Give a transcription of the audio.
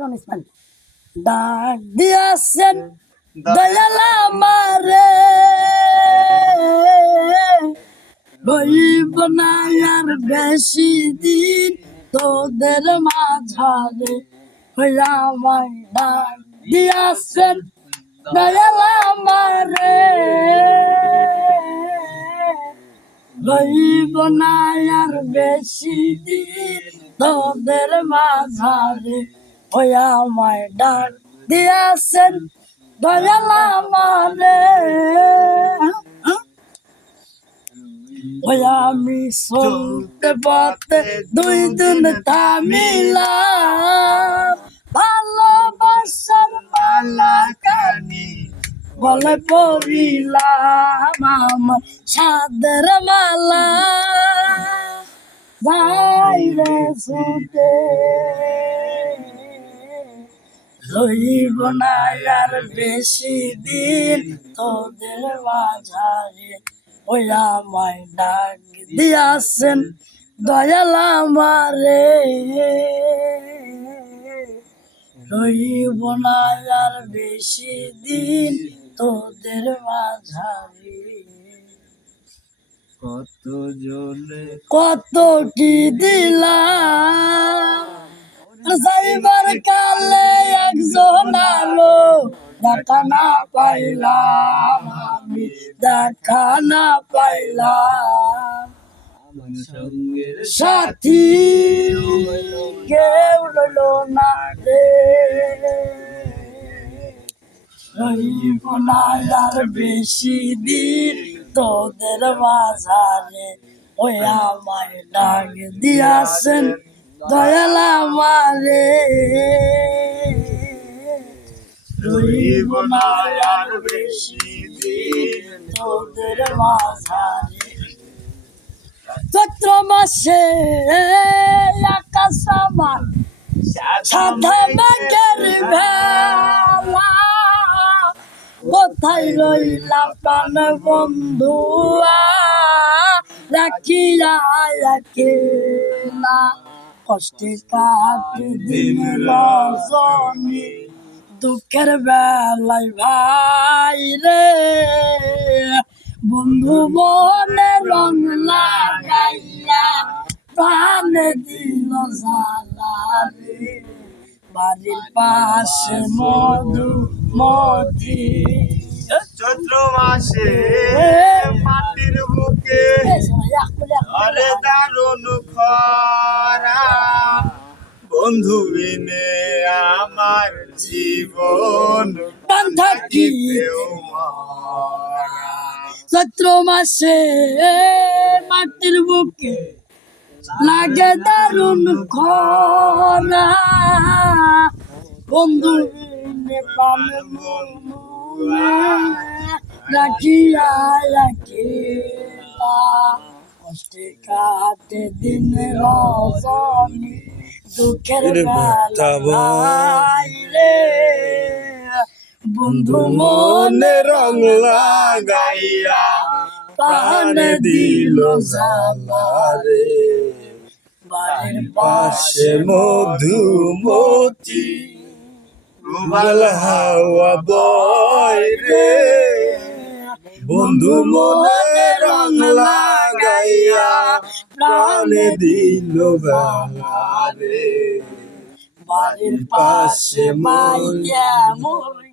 Action smile. ডাক দিয়াছেন দয়াল আমারে, রইব না আর বেশি দিন তোদের মাঝারে। হইয়া আমায় ডাক দিয়াছেন দয়াল আমারে, রইব না আর বেশি দিন তোদের মাঝারে। হইয়া আমায় ডাক দিয়াছেন দয়াল আমারে, ওই আমি চলতে পথে দুই দিন থামিলাম, ভালোবাসার মালা কানি গলে পড়িলাম, আমার সাদের মালা যাই রে ছুটে। রইব না আর বেশি দিন তোদের মাঝারে। ওই আমায় ডাক দিয়াছেন দয়াল আমারে, রইব না আর বেশি দিন তোদের মাঝারে। কত জনে কত কি দিলাম, যাইবার কালে একজন আলো দেখা না পাইলাম, আমি দেখা না পাইলাম। আমার সঙ্গের সাথী কেউ রইলো না রে, রইব না আর বেশি দিন তোদের মাঝারে। ওই আমায় ডাক দিয়াছেন দয়াল আমারে, রইব না আর বেশি দিন তোদের মাঝারে। চৈত্র মাসে আকাশ আমার সাদা মেঘের ভেলা, কোথায় রইলা প্রাণ বন্ধু রাখিয়া রাখিলা। কষ্টে কাটে দিন রজনী, দুঃখের বেলায় ভাই রে, বন্ধু মনে রং লাগাইয়া প্রাণে দিল জ্বালা রে। বাড়ির পাশে মধুমতি, চৈত্র মাসে মাটির বুকে আরে দারুণ খরা, বন্ধু বিনে আমার জীবন থাকি মরা। চৈত্র মাসে মাটির বুকে লাগে দারুণ খরা, বন্ধু প্রাণ রাখিয়া রাখিলা। কষ্টে কাটে দিন রজনী, দুঃখের বেলায় রে, বন্ধু মনে রং লাগাইয়া প্রাণ দিল জ্বালা রে। বাড়ির পাশে মধুমতি রুমাল হাওয়া বয় রে, বন্ধু মনে রং লাগাইয়া প্রাণ দিল জ্বালা রে। বাড়ির পাশে মাইয়া মরি